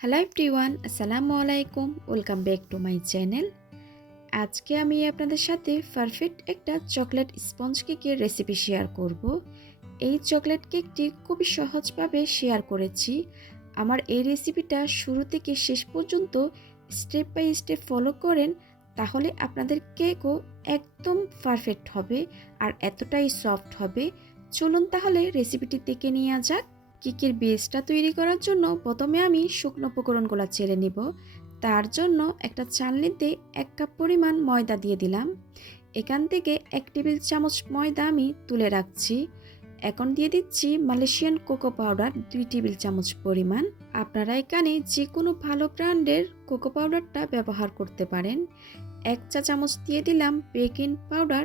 Hello everyone, আসসালামু আলাইকুম। Welcome back to my channel. আজকে আমি আপনাদের সাথে পারফেক্ট একটা চকলেট স্পঞ্জ কেকের রেসিপি শেয়ার করব। এই চকলেট কেকটি খুবই সহজভাবে শেয়ার করেছি। আমার এই রেসিপিটা শুরু থেকে শেষ পর্যন্ত স্টেপ বাই স্টেপ ফলো করেন, তাহলে আপনাদের কেকও একদম পারফেক্ট হবে আর এতটাই সফট হবে। চলুন তাহলে রেসিপিটি দেখে নেওয়া যাক। কেকের বেসটা তৈরি করার জন্য প্রথমে আমি শুকনো উপকরণগুলো চেলে নিব। তার জন্য একটা চালনিতে 1 কাপ পরিমাণ ময়দা দিয়ে দিলাম। এখান থেকে 1 টেবিল চামচ ময়দা আমি তুলে রাখছি। এখন দিয়ে দিচ্ছি মালয়েশিয়ান কোকো পাউডার 2 টেবিল চামচ পরিমাণ। আপনারা এখানে যে কোনো ভালো ব্র্যান্ডের কোকো পাউডারটা ব্যবহার করতে পারেন। 1 চা চামচ দিয়ে দিলাম বেকিং পাউডার,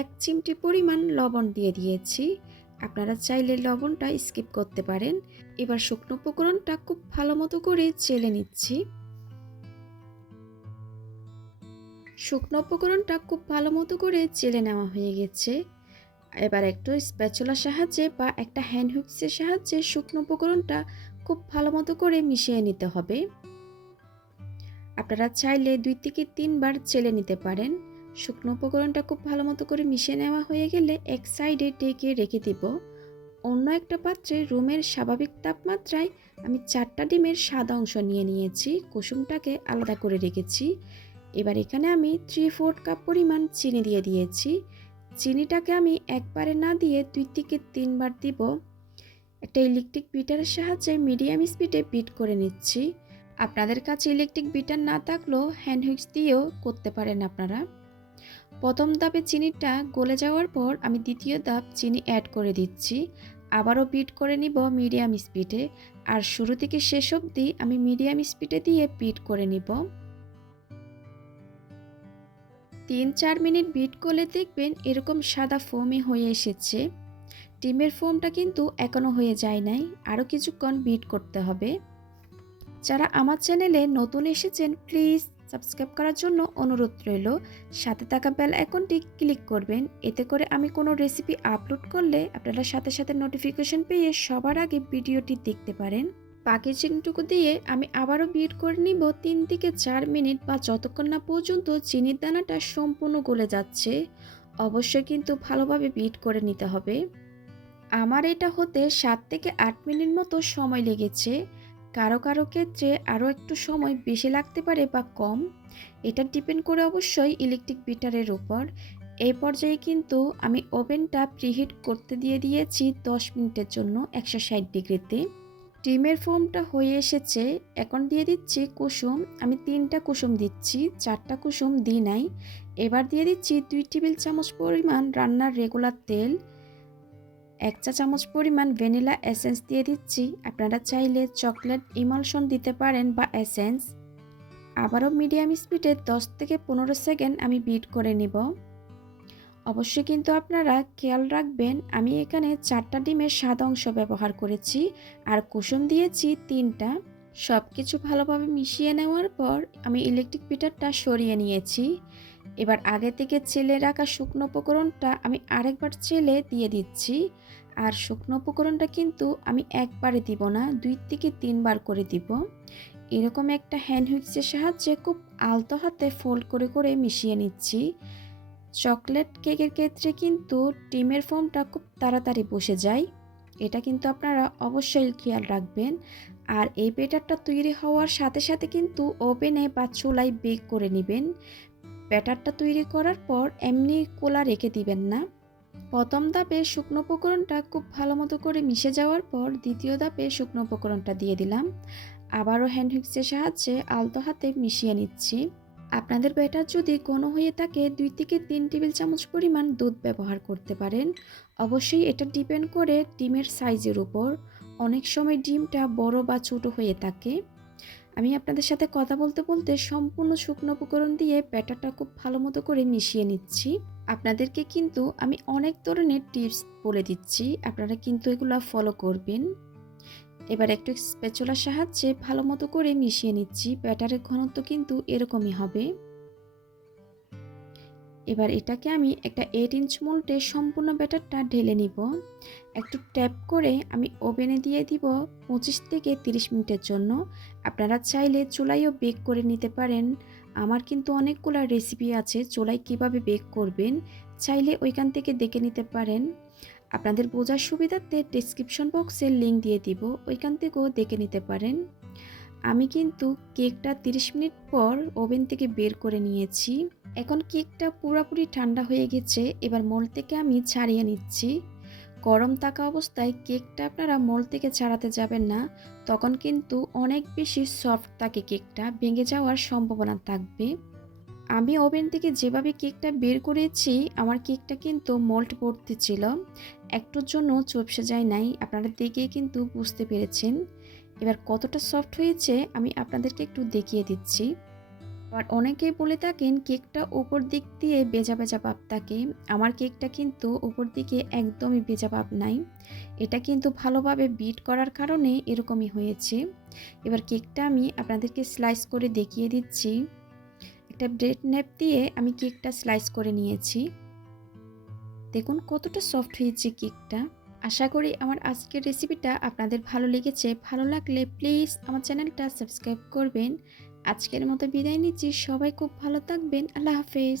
1 চিমটি পরিমাণ লবণ দিয়ে দিয়েছি। আপনারা চাইলে লবণটা স্কিপ করতে পারেন। এবার শুকনো উপকরণটা খুব ভালো মতো করে চেলে নিচ্ছি। শুকনো উপকরণটা খুব ভালো মতো করে চেলে নেওয়া হয়ে গেছে। এবার একটু স্প্যাচুলার সাহায্যে বা একটা হ্যান্ড হুইক্সের সাহায্যে শুকনো উপকরণটা খুব ভালো মতো করে মিশিয়ে নিতে হবে। আপনারা চাইলে 2 থেকে 3 বার চেলে নিতে পারেন। শুকনো উপকরণটা খুব ভালো মতো করে মিশিয়ে নেওয়া হয়ে গেলে এক সাইডে ঢেকে রেখে দিব। অন্য একটা পাত্রে রুমের স্বাভাবিক তাপমাত্রায় আমি 4টা ডিমের সাদা অংশ নিয়ে নিয়েছি, কুসুমটাকে আলাদা করে রেখেছি। এবার এখানে আমি 3/4 কাপ পরিমাণ চিনি দিয়ে দিয়েছি। চিনিটাকে আমি একবারে না দিয়ে 2 থেকে 3 বার দিব। একটা ইলেকট্রিক বিটারের সাহায্যে মিডিয়াম স্পিডে বিট করে নিচ্ছি। আপনাদের কাছে ইলেকট্রিক বিটার না থাকলেও হ্যান্ড হুইক্স দিয়েও করতে পারেন আপনারা। প্রথম ধাপে চিনিটা গলে যাওয়ার পর আমি দ্বিতীয় ধাপ চিনি অ্যাড করে দিচ্ছি। আবারও বিট করে নিব মিডিয়াম স্পিডে। আর শুরু থেকে শেষ অবধি আমি মিডিয়াম স্পিডে দিয়ে বিট করে নিব। 3-4 মিনিট বিট করলে দেখবেন এরকম সাদা ফোমই হয়ে এসেছে। ডিমের ফোমটা কিন্তু এখনো হয়ে যায় নাই, আরও কিছুক্ষণ বিট করতে হবে। যারা আমার চ্যানেলে নতুন এসেছেন প্লিজ সাবস্ক্রাইব করার জন্য অনুরোধ রইল। সাথে থাকা বেল আইকনটি ক্লিক করবেন, এতে করে আমি কোনো রেসিপি আপলোড করলে আপনারা সাথে সাথে নোটিফিকেশন পেয়ে সবার আগে ভিডিওটি দেখতে পারেন। বাকি চিনিটুকু দিয়ে আমি আবারও বিট করে নিব 3 থেকে 4 মিনিট বা যতক্ষণ না পর্যন্ত চিনির দানাটা সম্পূর্ণ গলে যাচ্ছে। অবশ্যই কিন্তু ভালোভাবে বিট করে নিতে হবে। আমার এটা হতে 7 থেকে 8 মিনিট মতো সময় লেগেছে। কারো কারো ক্ষেত্রে আরও একটু সময় বেশি লাগতে পারে বা কম। এটা ডিপেন্ড করে অবশ্যই ইলেকট্রিক বিটারের উপর। এই পর্যায়ে কিন্তু আমি ওভেনটা প্রিহিট করতে দিয়ে দিয়েছি 10 মিনিটের জন্য 160 ডিগ্রিতে। ডিমের ফোমটা হয়ে এসেছে। এখন দিয়ে দিচ্ছি কুসুম। আমি 3টা কুসুম দিচ্ছি, 4টা কুসুম দিই নাই। এবার দিয়ে দিচ্ছি 2 টেবিল চামচ পরিমাণ রান্নার রেগুলার তেল, 1 চা চামচ পরিমাণ ভ্যানিলা এসেন্স দিয়ে দিচ্ছি। আপনারা চাইলে চকলেট ইমালশন দিতে পারেন বা এসেন্স। আবারও মিডিয়াম স্পিডে 10 থেকে 15 সেকেন্ড আমি বিট করে নিব। অবশ্যই কিন্তু আপনারা খেয়াল রাখবেন, আমি এখানে 4টা ডিমের সাদা অংশ ব্যবহার করেছি আর কুসুম দিয়েছি 3টা। সব কিছু ভালোভাবে মিশিয়ে নেওয়ার পর আমি ইলেকট্রিক বিটারটা সরিয়ে নিয়েছি। এবার আগে থেকে চেলে রাখা শুকনো উপকরণটা আমি আরেকবার চেলে দিয়ে দিচ্ছি। আর শুকনো উপকরণটা কিন্তু আমি একবারে দিব না, 2 থেকে 3 বার করে দিব। এরকম একটা হ্যান্ড হুইক্সের সাহায্যে খুব আলতো হাতে ফোল্ড করে করে মিশিয়ে নিচ্ছি। চকলেট কেকের ক্ষেত্রে কিন্তু ডিমের ফোমটা খুব তাড়াতাড়ি বসে যায়, এটা কিন্তু আপনারা অবশ্যই খেয়াল রাখবেন। আর এই ব্যাটারটা তৈরি হওয়ার সাথে সাথে কিন্তু ওভেনে বা চুলায় বেক করে নেবেন। ব্যাটারটা তৈরি করার পর এমনি কোলা রেখে দিবেন না। প্রথম ধাপে শুকনো উপকরণটা খুব ভালো মতো করে মিশে যাওয়ার পর দ্বিতীয় ধাপে শুকনো উপকরণটা দিয়ে দিলাম। আবারও হ্যান্ড হুইক্সের সাহায্যে আলতো হাতে মিশিয়ে নিচ্ছি। আপনাদের ব্যাটার যদি ঘন হয়ে থাকে 2 থেকে 3 টেবিল চামচ পরিমাণ দুধ ব্যবহার করতে পারেন। অবশ্যই এটা ডিপেন্ড করে ডিমের সাইজের উপর। অনেক সময় ডিমটা বড় বা ছোট হয়ে থাকে। আমি আপনাদের সাথে কথা বলতে বলতে সম্পূর্ণ শুকনো উপকরণ দিয়ে ব্যাটারটা খুব ভালো মতো করে মিশিয়ে নিচ্ছি। আপনাদেরকে কিন্তু আমি অনেক ধরনের টিপস বলে দিচ্ছি, আপনারা কিন্তু এগুলো ফলো করবেন। এবার একটু স্প্যাচুলার সাহায্যে ভালো মতো করে মিশিয়ে নিচ্ছি। ব্যাটারের ঘনত্ব কিন্তু এরকমই হবে। এবার এটাকে আমি একটা 8 ইঞ্চ মোল্ডে সম্পূর্ণ ব্যাটারটা ঢেলে নিব। একটু ট্যাপ করে আমি ওভেনে দিয়ে দিব 25 থেকে 30 মিনিটের জন্য। আপনারা চাইলে চুলায়ও বেক করে নিতে পারেন। আমার কিন্তু অনেকগুলো রেসিপি আছে চুলায় কিভাবে বেক করবেন, চাইলে ওইখান থেকে দেখে নিতে পারেন। আপনাদের বোঝার সুবিধার্থে ডেসক্রিপশন বক্সে লিংক দিয়ে দিব, ওইখান থেকেও দেখে নিতে পারেন। আমি কিন্তু কেকটা 30 মিনিট পর ওভেন থেকে বের করে নিয়েছি। এখন কেকটা পুরোপুরি ঠান্ডা হয়ে গেছে। এবার মোল্ড থেকে আমি ছাড়িয়ে নিচ্ছি। গরম থাকা অবস্থায় কেকটা আপনারা মোল্ড থেকে ছাড়াতে যাবেন না, তখন কিন্তু অনেক বেশি সফট থাকে, কেকটা ভেঙে যাওয়ার সম্ভাবনা থাকবে। আমি ওভেন থেকে যেভাবে কেকটা বের করেছি, আমার কেকটা কিন্তু মোল্ড ভর্তি ছিল, একটুর জন্য চুপসে যায় নাই। আপনারা দেখেই কিন্তু বুঝতে পেরেছেন। এবার কতটা সফট হয়েছে আমি আপনাদেরকে একটু দেখিয়ে দিচ্ছি। আর অনেকেই বলে থাকেন কেকটা উপর দিক দিয়ে ভেজা ভেজা ভাব থাকে। আমার কেকটা কিন্তু উপর দিকে একদমই ভেজা ভাব নাই। এটা কিন্তু ভালোভাবে বিট করার কারণে এরকমই হয়েছে। এবার কেকটা আমি আপনাদেরকে স্লাইস করে দেখিয়ে দিচ্ছি। একটা ব্রেড ন্যাপ দিয়ে আমি কেকটা স্লাইস করে নিয়েছি। দেখুন কতটা সফট হয়েছে কেকটা। আশা করি আমার আজকের রেসিপিটা আপনাদের ভালো লেগেছে। ভালো লাগলে প্লিজ আমার চ্যানেলটা সাবস্ক্রাইব করবেন। আজকের মতো বিদায় নিচ্ছি। সবাই খুব ভালো থাকবেন। আল্লাহ হাফেজ।